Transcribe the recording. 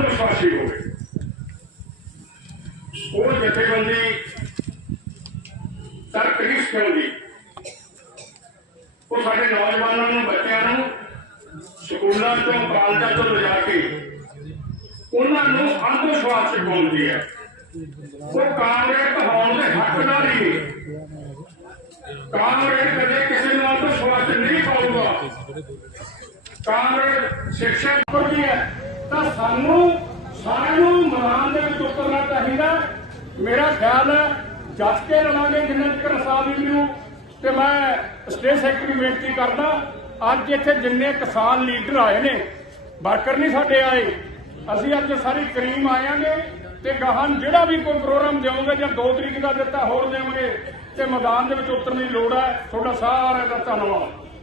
ਵਿਸ਼ਵਾਸੀ ਹੋਵੇ ਉਹ ਜਥੇਬੰਦੀ ਸਰ ਕ੍ਰਿਸ਼ ਕਿਉਂ ਦੀ ਉਹ ਸਾਡੇ ਨੌਜਵਾਨਾਂ ਨੂੰ, ਬੱਚਿਆਂ ਨੂੰ, ਸਕੂਲਾਂ ਤੋਂ, ਕਾਲਜਾਂ ਤੋਂ ਲਿਜਾ ਕੇ ਉਹਨਾਂ ਨੂੰ ਅੰਧ ਵਿਸ਼ਵਾਸ ਸਿਖਾਉਂਦੀ ਹੈ। ਉਹ ਕਾਮਰੇਡ ਹੋਣ ਦੇ ਹੱਕਦਾਰ ਹੀ ਨਹੀਂ ਕਦੇ ਕਿਸੇ ਨਾਲ ਤੋਂ ਵਿਸ਼ਵਾਸ ਨਹੀਂ ਪਾਊਗਾ। ਕਾਮਰੇਡ ਸਿੱਖਿਆ ਕਰਦੀ ਹੈ, ਤਾਂ ਸਾਨੂੰ ਸਾਰਿਆਂ ਨੂੰ ਮੈਦਾਨ ਦੇ ਵਿੱਚ ਉਤਰਨਾ ਚਾਹੀਦਾ ਮੇਰਾ ਖਿਆਲ ਹੈ, ਜੱਜ ਕੇ ਰਵਾਂਗੇ ਜਿੰਨੇ ਚਿਰ ਸਾਹਿਬ ਨੂੰ ਤੇ ਮੈਂ ਸਟੇਟ ਸੈਕਟਰੀ ਬੇਨਤੀ ਕਰਦਾ, ਅੱਜ ਇੱਥੇ ਜਿੰਨੇ ਕਿਸਾਨ ਲੀਡਰ ਆਏ ਨੇ, ਵਰਕਰ ਨਹੀਂ ਸਾਡੇ ਆਏ, ਅਸੀਂ ਅੱਜ ਸਾਰੀ ਕਰੀਮ ਆਇਆਂਗੇ, ਤੇ ਗਾਹਾਂ ਜਿਹੜਾ ਵੀ ਕੋਈ ਪ੍ਰੋਗਰਾਮ ਦਿਓਗੇ ਜਾਂ ਦੋ ਤਰੀਕ ਦਾ ਦਿੱਤਾ ਹੋਰ ਦੇਵਾਂਗੇ ਤੇ ਮੈਦਾਨ ਦੇ ਵਿੱਚ ਉਤਰਨ ਦੀ ਲੋੜ ਹੈ। ਤੁਹਾਡਾ ਸਾਰਿਆਂ ਦਾ ਧੰਨਵਾਦ।